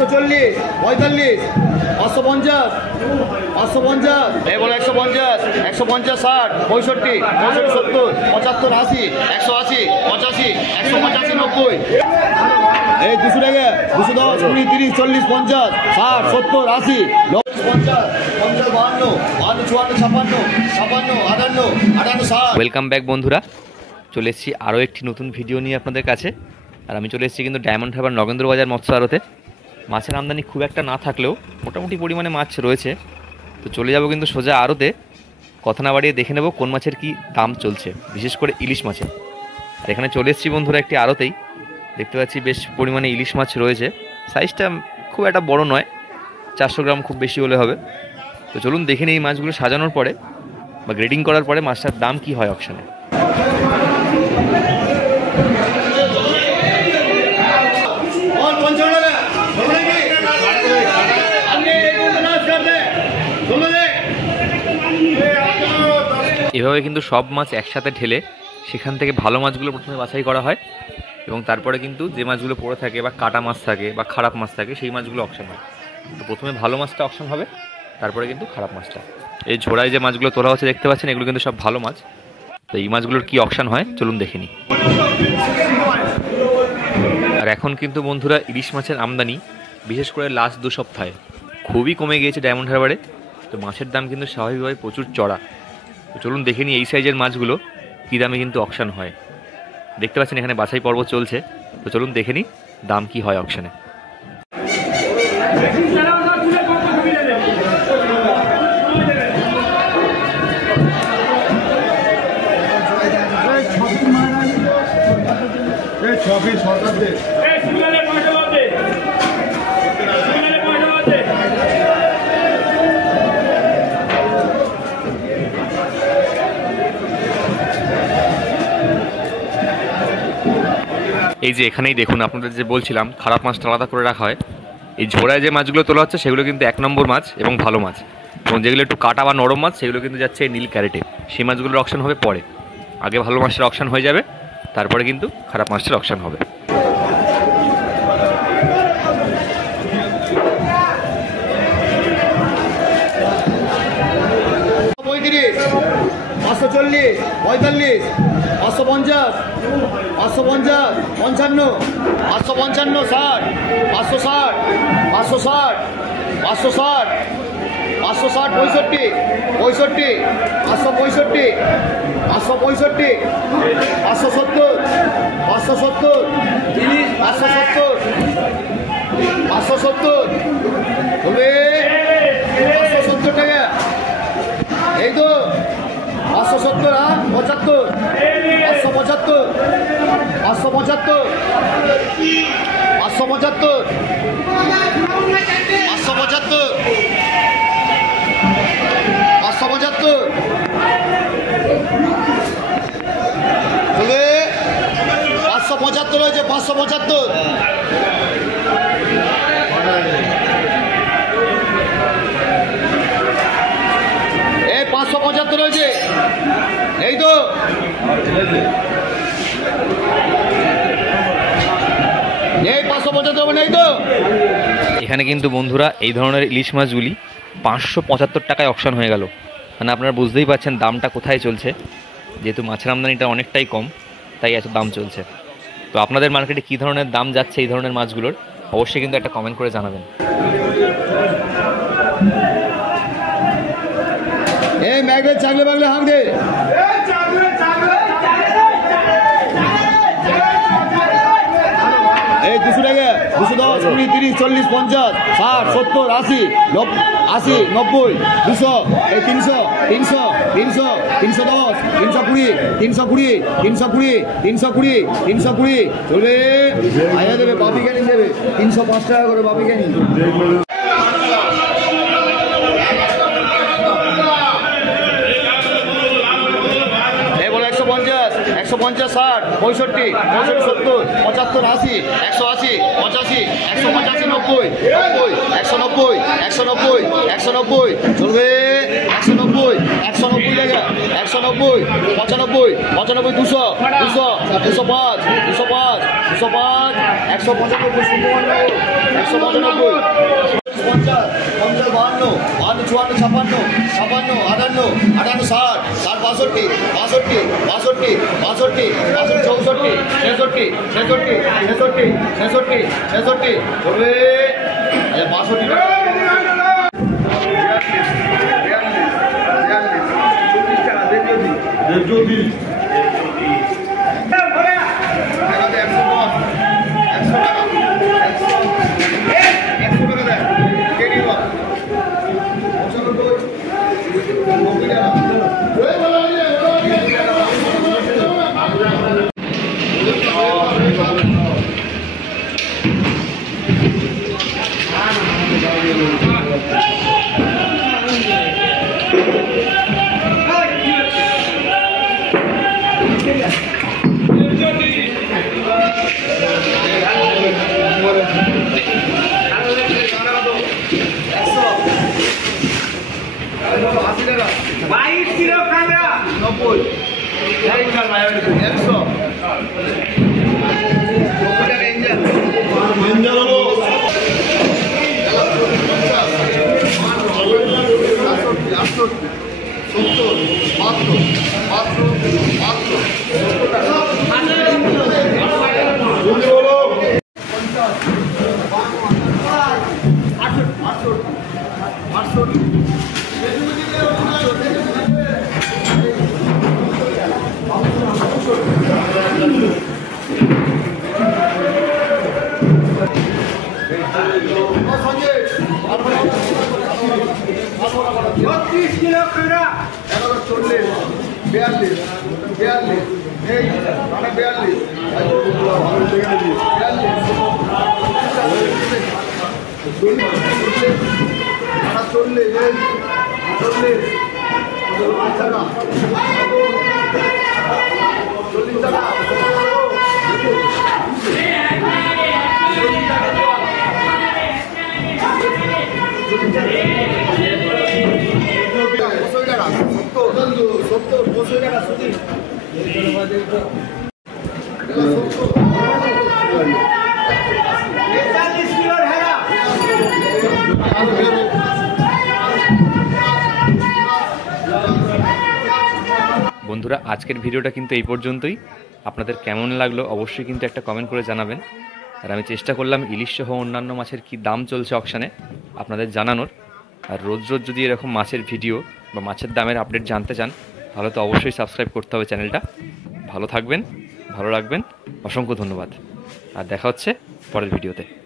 540, 45, 550, 550, এই বলো 150, 150, 60, 65, 65, 70, 75, 80, 180, 85, 185, 90, এই 200 টাকা, 210, 20, 30, 40, 50, 60, 70, 80, 90, 50, 50, 52, 54, 56, 56, 58, 58, 60। ওয়েলকাম ব্যাক বন্ধুরা, চলে এসেছি আরও একটি নতুন ভিডিও নিয়ে আপনাদের কাছে। আর আমি চলে এসেছি কিন্তু ডায়মন্ড হারবার নগেন্দ্র বাজার মৎস্য আড়তে। মাছের আমদানি খুব একটা না থাকলেও মোটামুটি পরিমাণে মাছ রয়েছে। তো চলে যাব কিন্তু সোজা আড়তে, কথা না বাড়িয়ে দেখে নেব কোন মাছের কি দাম চলছে, বিশেষ করে ইলিশ মাছের। আর এখানে চলে এসেছি বন্ধুরা একটি আড়তেই, দেখতে পাচ্ছি বেশ পরিমাণে ইলিশ মাছ রয়েছে। সাইজটা খুব একটা বড় নয়, 400 গ্রাম খুব বেশি হলে হবে। তো চলুন দেখে নিই এই মাছগুলো সাজানোর পরে বা গ্রেডিং করার পরে মাছটার দাম কি হয় অকশনে। এভাবে কিন্তু সব মাছ একসাথে ঢেলে সেখান থেকে ভালো মাছগুলো প্রথমে বাছাই করা হয় এবং তারপরে কিন্তু যে মাছগুলো পড়ে থাকে বা কাটা মাছ থাকে বা খারাপ মাছ থাকে সেই মাছগুলো অকশন হয়। তো প্রথমে ভালো মাছটা অকশন হবে, তারপরে কিন্তু খারাপ মাছটা। এই ঝোড়ায় যে মাছগুলো তোলা হচ্ছে দেখতে পাচ্ছেন, এগুলো কিন্তু সব ভালো মাছ। তো এই মাছগুলোর কি অকশন হয় চলুন দেখে নিই। আর এখন কিন্তু বন্ধুরা ইলিশ মাছের আমদানি বিশেষ করে লাস্ট 2 সপ্তাহে খুবই কমে গিয়েছে ডায়মন্ড হারবারে। তো মাছের দাম কিন্তু স্বাভাবিকভাবে প্রচুর চড়া। তো চলুন দেখে নিই এই সাইজের মাছগুলো কী দামে কিন্তু অকশন হয়। দেখতে পাচ্ছেন এখানে বাছাই পর্ব চলছে। তো চলুন দেখে নিই দাম কি হয় অকশনে। এই যে এখানেই দেখুন, আপনাদের যে বলছিলাম খারাপ মাছটা আলাদা করে রাখা হয়। এই ঝোড়ায় যে মাছগুলো তোলা হচ্ছে সেগুলো কিন্তু 1 নম্বর মাছ এবং ভালো মাছ, এবং যেগুলো একটু কাটা বা নরম মাছ সেগুলো কিন্তু যাচ্ছে নীল ক্যারেটে। সেই মাছগুলোর অকশন হবে পরে। আগে ভালো মাছটার অকশন হয়ে যাবে, তারপরে কিন্তু খারাপ মাছটার অকশন হবে। পাঁচশো 40, 45, 550, 550, 55, 555, 60, 560, 560, 560, 560, 65, 65, 565, 565, 570, 570, 570, 570, হবে 570 টাকা। এই তো 570, 75, 575, 575, 575, 575, 575, তবে 575 হয়েছে, 575। এই 575 হয়েছে, এই তো এই 575 মানে এই তো। এখানে কিন্তু বন্ধুরা এই ধরনের ইলিশ মাছগুলি 575 টাকায় অকশন হয়ে গেল। মানে আপনারা বুঝতেই পারছেন দামটা কোথায় চলছে। যেহেতু মাছের আমদানিটা অনেকটাই কম, তাই এত দাম চলছে। তো আপনাদের মার্কেটে কী ধরনের দাম যাচ্ছে এই ধরনের মাছগুলোর, অবশ্যই কিন্তু একটা কমেন্ট করে জানাবেন। এই ম্যাগনেট চাগলে বাগলে হাঁক দে। এই 200 টাকা, 210, 20, 30, 40, 50, 60, 70, 80, 80, 90, 200, এই 300, 300, 300, 310, 320, 320, 320, 320, 320, চলবে আয়া দেবে, বাপি ক্যানিং দেবে 305 টাকা করে বাপি ক্যানিং। একশো 50, 60, 65, 65, 70, 75, 80, 180, 85, 185, 90, 190, 190, 190, চলবে 190, 190 টাকা, 190, 95, 95, 200, 200, 205, 205, 205, 195 সুকুমার 195 50 50 52 52 54 56 58 58 60 60 62 62 62 62 63 64 66 66 66 ওরে 62 টাকা দেবজ্যোতি বন্ধুরা, আজকের ভিডিওটা কিন্তু এই পর্যন্তই। আপনাদের কেমন লাগলো অবশ্যই কিন্তু একটা কমেন্ট করে জানাবেন। আর আমি চেষ্টা করলাম ইলিশ সহ অন্যান্য মাছের কি দাম চলছে অকশানে আপনাদের জানানোর। আর রোজ রোজ যদি এরকম মাছের ভিডিও বা মাছের দামের আপডেট জানতে চান তাহলে তো অবশ্যই সাবস্ক্রাইব করতে হবে চ্যানেলটা। ভালো থাকবেন, ভালো রাখবেন, অসংখ্য ধন্যবাদ। আর দেখা হচ্ছে পরের ভিডিওতে।